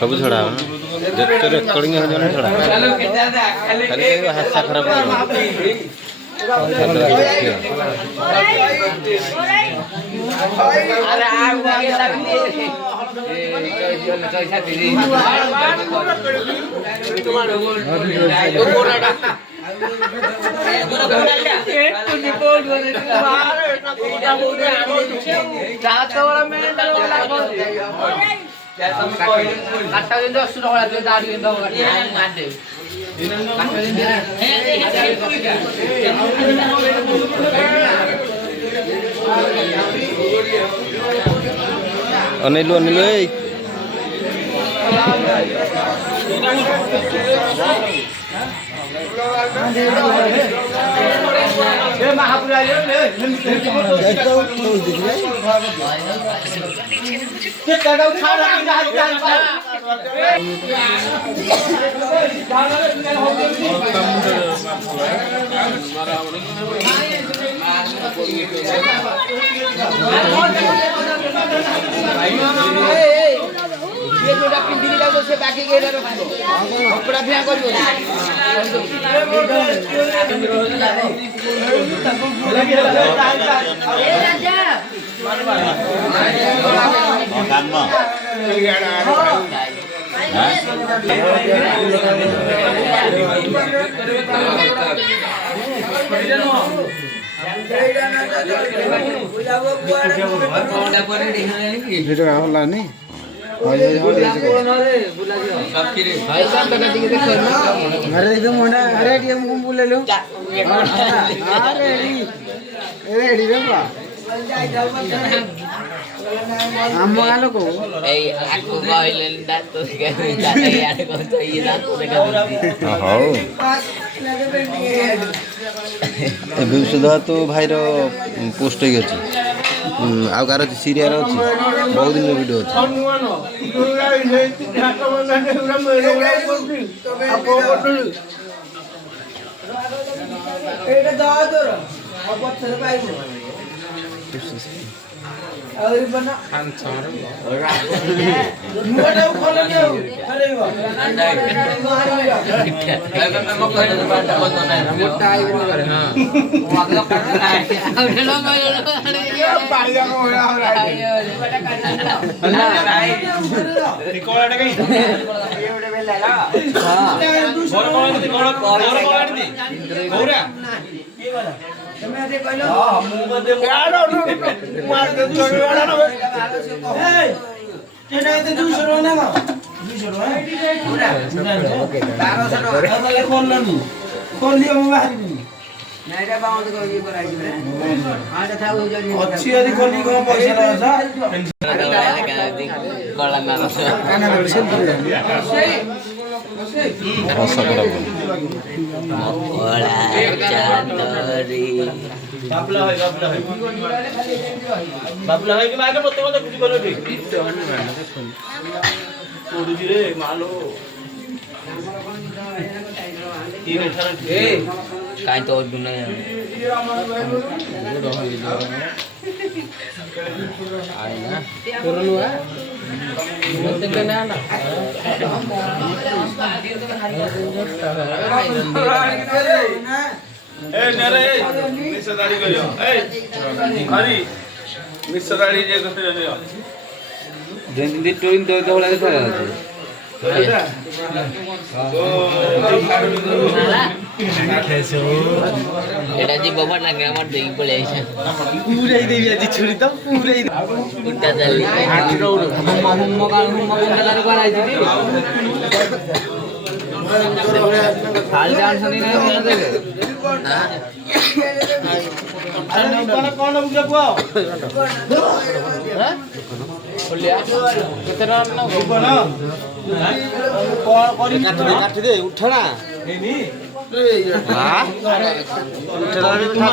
सब छड़ा जिते रेकर्डिंग हो जाने छड़ा खाली हासा खराब अनिल अनिल ये जोड़ा पिंडी लागो से बाकी गेला रखो कपड़ा फिया करबो सुधा तो भाई पोस्ट हो आर सीरियल अच्छी बहुत दिन वीडियो बाबला है कि मागे मत मत कुछ करो ठीक कोडुजी रे मालो तीन अठारह ए काय तो दुना आए ना करलो है मत करना ना ए नरे निसदारी करियो ए हरी निसदारी जे करते जानियो जेंदी टोइन तो होला देखा এটা যে বাবা লাগে আমার দেখি পড়ে আইছে পুরাই দেবি আজ ছুরি তো পুরাই উল্টা চালি মাম্মা কাল মাম্মা বানাই দিবি हाल जान सुनी नहीं बोल दे हां कौन बुझा को हां बोलिया कितना ना बना कौन करी काट दे उठना नहीं हां उठना